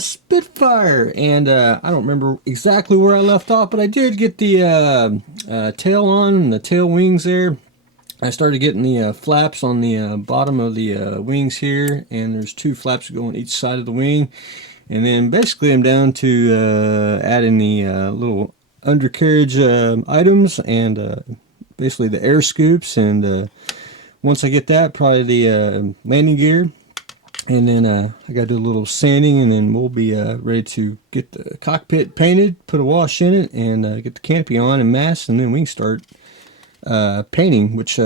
Spitfire, and I don't remember exactly where I left off, but I did get the tail on and the tail wings there. I started getting the flaps on the bottom of the wings here, and there's two flaps that go on each side of the wing. And then basically I'm down to adding the little undercarriage items and basically the air scoops. And once I get that, probably the landing gear. And then I got to do a little sanding, and then we'll be ready to get the cockpit painted, put a wash in it, and get the canopy on and mask, and then we can start painting, which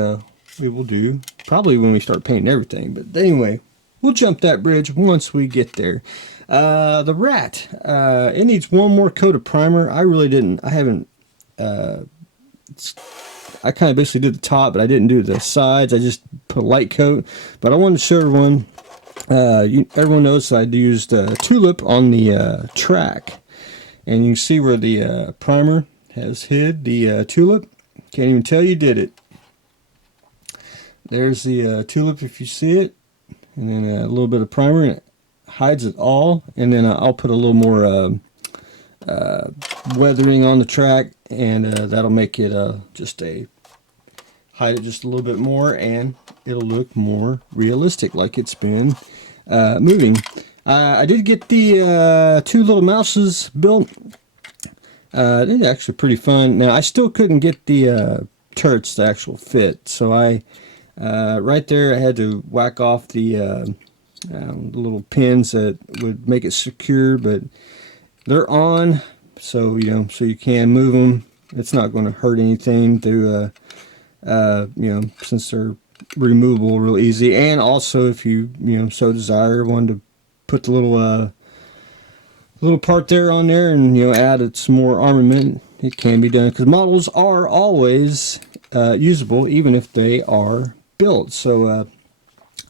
we will do probably when we start painting everything. But anyway, we'll jump that bridge once we get there. The rat, it needs one more coat of primer. I haven't, I kind of basically did the top, but I didn't do the sides. I just put a light coat, but I wanted to show everyone. Everyone knows I used tulip on the track, and you can see where the primer has hid the tulip. Can't even tell you did it. There's the tulip if you see it, and then a little bit of primer, and it hides it all. And then I'll put a little more weathering on the track, and that'll make it hide it just a little bit more, and it'll look more realistic, like it's been moving. I did get the two little mouses built. They're actually pretty fun. Now I still couldn't get the turrets to actual fit, so I right there I had to whack off the little pins that would make it secure, but they're on, so so you can move them. It's not going to hurt anything to since they're removable real easy. And also, if you so desire, wanted to put the little part there on there and add some more armament, it can be done, because models are always usable even if they are built. So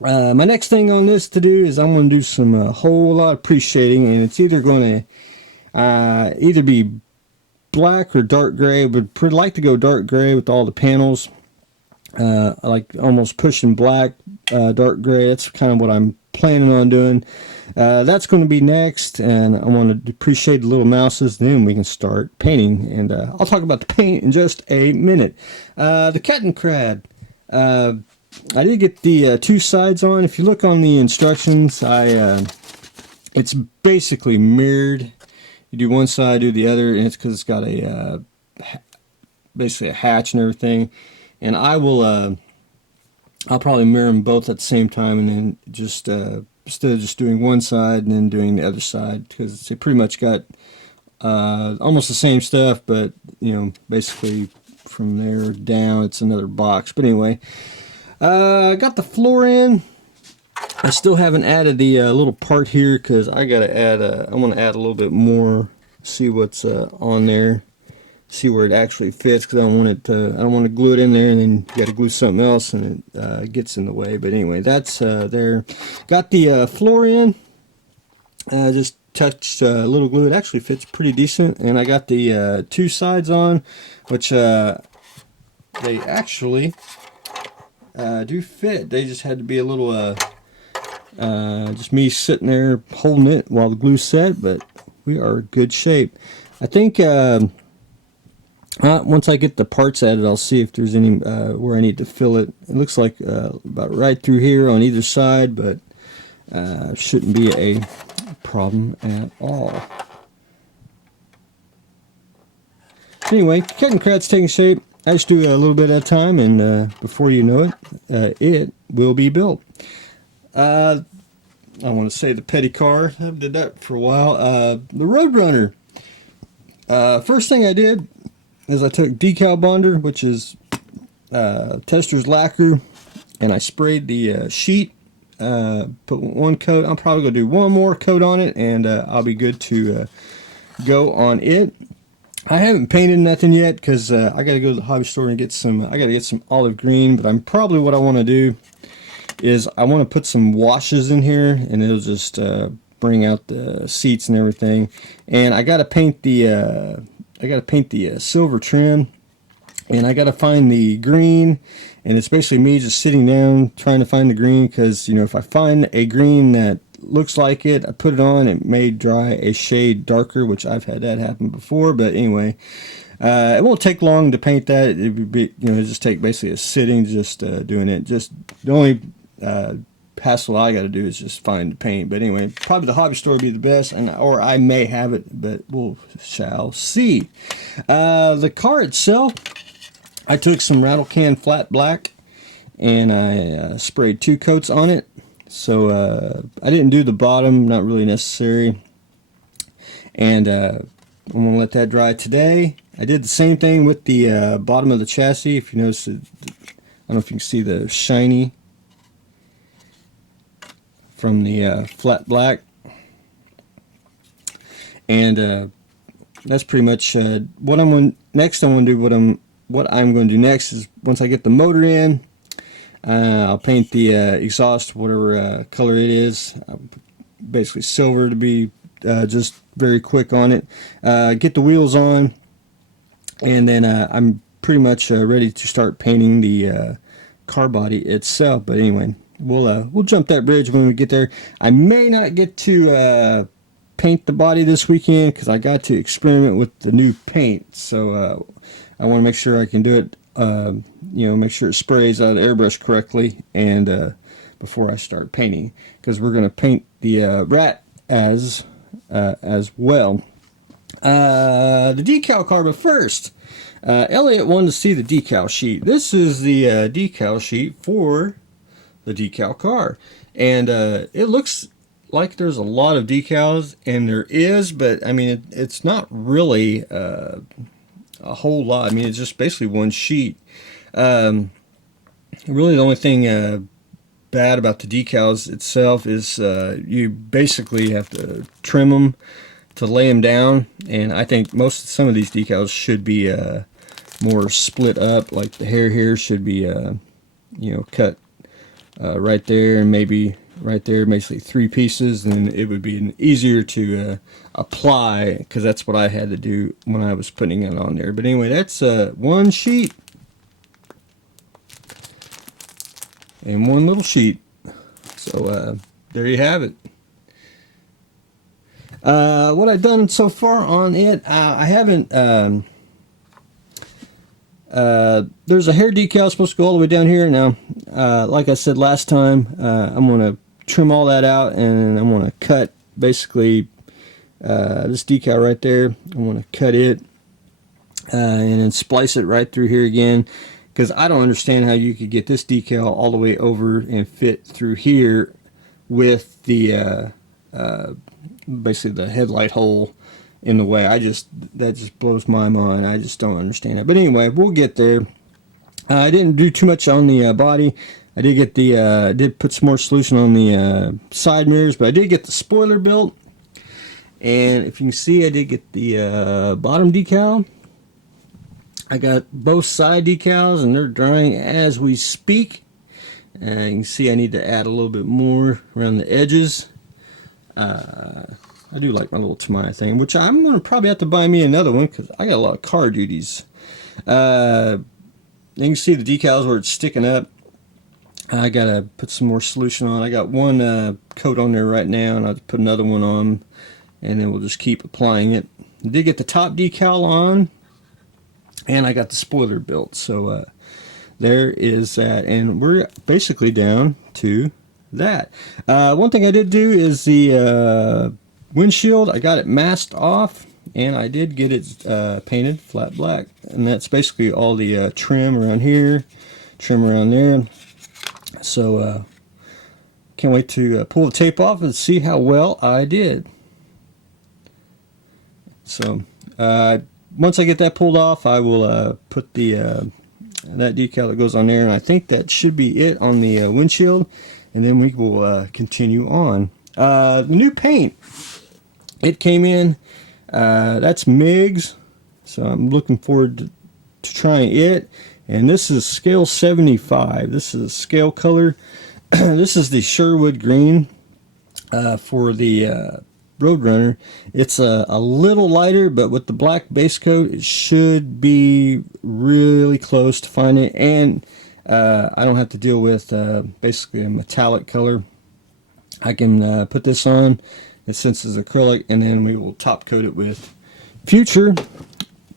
my next thing on this to do is I'm going to do some whole lot of pre-shading, and it's either going to either be black or dark gray. Would like to go dark gray with all the panels. I like almost pushing black, dark gray. That's kind of what I'm planning on doing. That's going to be next, and I want to appreciate the little mouses. Then we can start painting, and I'll talk about the paint in just a minute. The kettenkrad. I did get the two sides on. If you look on the instructions, it's basically mirrored. You do one side, do the other, and it's because it's got a basically a hatch and everything. And I'll probably mirror them both at the same time, and then just instead of just doing one side and then doing the other side, because they pretty much got almost the same stuff, but basically from there down it's another box. But anyway, got the floor in. I still haven't added the little part here, because I gotta add. I want to add a little bit more. See what's on there. See where it actually fits, because I don't want it to. I don't want to glue it in there and then you got to glue something else and it gets in the way. But anyway, that's there. Got the floor in. Just touched a little glue. It actually fits pretty decent, and I got the two sides on, which they actually do fit. They just had to be a little just me sitting there holding it while the glue set, but we are in good shape. I think once I get the parts added, I'll see if there's any where I need to fill it. It looks like about right through here on either side, but shouldn't be a problem at all. Anyway, kettenkrad's taking shape. I just do a little bit at a time, and before you know it, it will be built. I want to say the petty car. I did that for a while. The Roadrunner. First thing I did is I took decal bonder, which is tester's lacquer, and I sprayed the sheet. Put one coat. I'm probably going to do one more coat on it, and I'll be good to go on it. I haven't painted nothing yet, because I got to go to the hobby store and get some. I got to get some olive green, but I'm probably what I want to do is I want to put some washes in here, and it'll just bring out the seats and everything. And I got to paint the silver trim, and I got to find the green. And it's basically me just sitting down trying to find the green, because if I find a green that looks like it. I put it on, it may dry a shade darker, which I've had that happen before, but anyway, it won't take long to paint that. It would be, just take basically a sitting, just doing it. Just the only hassle I got to do is just find the paint. But anyway, probably the hobby store would be the best, or I may have it, but shall see. The car itself, I took some rattle can flat black and I sprayed 2 coats on it. So I didn't do the bottom, not really necessary. And I'm going to let that dry today. I did the same thing with the bottom of the chassis. If you notice, I don't know if you can see the shiny from the flat black. And that's pretty much what I'm going. Next, I'm going to do what I'm going to do next is once I get the motor in, I'll paint the exhaust whatever color it is, basically silver to be just very quick on it. Get the wheels on, and then I'm pretty much ready to start painting the car body itself. But anyway, we'll jump that bridge when we get there. I may not get to paint the body this weekend because I got to experiment with the new paint. So I want to make sure I can do it. Make sure it sprays out of the airbrush correctly, and before I start painting, because we're going to paint the rat as well. The decal car, but first, Elliot wanted to see the decal sheet. This is the decal sheet for the decal car, and it looks like there's a lot of decals, and there is, but I mean it's not really a whole lot. I mean, it's just basically one sheet. Really, the only thing bad about the decals itself is you basically have to trim them to lay them down, and I think some of these decals should be more split up. Like the hair here should be cut right there, and maybe right there, basically 3 pieces, and it would be easier to apply, because that's what I had to do when I was putting it on there. But anyway, that's one sheet and one little sheet. So there you have it. What I've done so far on it, I haven't there's a hair decal supposed to go all the way down here. Now like I said last time, I'm going to trim all that out, and I'm going to cut basically this decal right there. I'm going to cut it and then splice it right through here again, because I don't understand how you could get this decal all the way over and fit through here with the basically the headlight hole in the way. That just blows my mind. I just don't understand it. But anyway, we'll get there. I didn't do too much on the body. I did get did put some more solution on the side mirrors, but I did get the spoiler built. And if you can see, I did get the bottom decal. I got both side decals, and they're drying as we speak. You can see I need to add a little bit more around the edges. I do like my little Tamiya thing, which I'm going to probably have to buy me another one because I got a lot of car duties. You can see the decals where it's sticking up. I got to put some more solution on. I got one coat on there right now, and I'll put another one on, and then we'll just keep applying it. I did get the top decal on, and I got the spoiler built. So there is that, and we're basically down to that. One thing I did do is the windshield. I got it masked off, and I did get it painted flat black, and that's basically all the trim around here, trim around there. So can't wait to pull the tape off and see how well I did. So once I get that pulled off, I will put the that decal that goes on there, and I think that should be it on the windshield, and then we will continue on. The new paint, it came in, that's MIGS, so I'm looking forward to trying it. And this is scale 75. This is a scale color. This is the Sherwood green for the Roadrunner. It's a little lighter, but with the black base coat, it should be really close to finding it. And I don't have to deal with basically a metallic color. I can put this on, since it's acrylic, and then we will top coat it with Future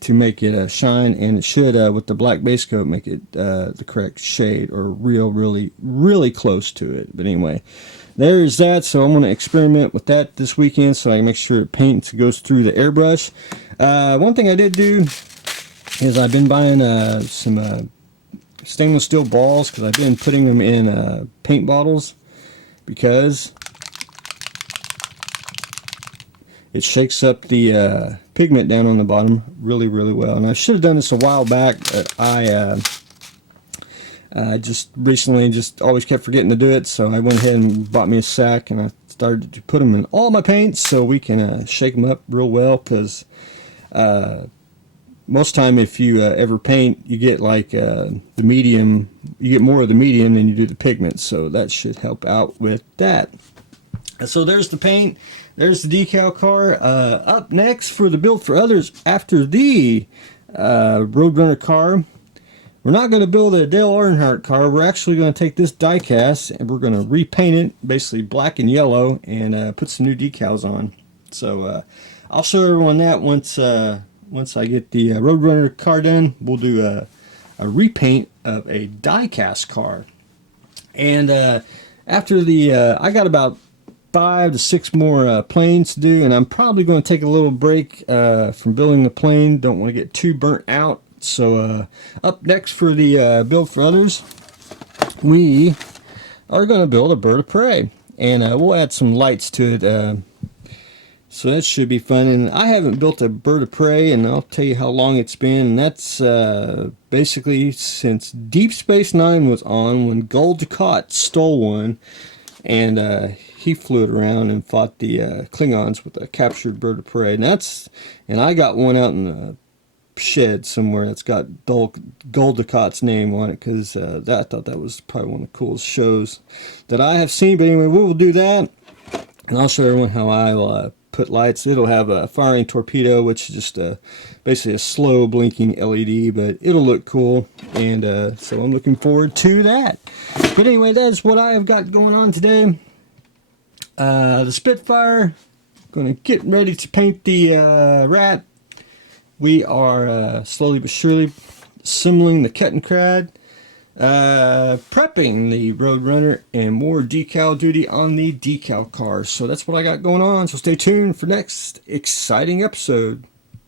to make it shine, and it should, with the black base coat, make it the correct shade, or really close to it. But anyway, there's that. So I'm going to experiment with that this weekend, so I can make sure it paint goes through the airbrush. One thing I did do is I've been buying some stainless steel balls, because I've been putting them in paint bottles, because it shakes up the pigment down on the bottom really well. And I should have done this a while back, but I just recently always kept forgetting to do it, so I went ahead and bought me a sack, and I started to put them in all my paints so we can shake them up real well, because most time if you ever paint, you get like the medium, you get more of the medium than you do the pigment, so that should help out with that. So there's the paint, there's the decal car. Up next for the build for others, after the Roadrunner car, we're not going to build a Dale Earnhardt car. We're actually going to take this die cast and we're going to repaint it basically black and yellow, and put some new decals on. So I'll show everyone that once I get the Roadrunner car done. We'll do a repaint of a die cast car. And after the I got about 5 to 6 more planes to do, and I'm probably going to take a little break from building the plane. Don't want to get too burnt out. So up next for the build for others, we are going to build a bird of prey, and we'll add some lights to it, so that should be fun. And I haven't built a bird of prey, and I'll tell you how long it's been, and that's basically since Deep Space Nine was on, when Gul Dukat stole one, and he flew it around and fought the Klingons with a captured bird of prey. And I got one out in the shed somewhere that's got Gul Dukat's name on it, because I thought that was probably one of the coolest shows that I have seen. But anyway, we will do that, and I'll show everyone how I will put lights. It'll have a firing torpedo, which is just basically a slow blinking LED, but it'll look cool, and so I'm looking forward to that. But anyway, that's what I have got going on today. The Spitfire, going to get ready to paint the rat. We are slowly but surely assembling the kettenkrad, prepping the Roadrunner, and more decal duty on the decal car. So that's what I got going on. So stay tuned for next exciting episode.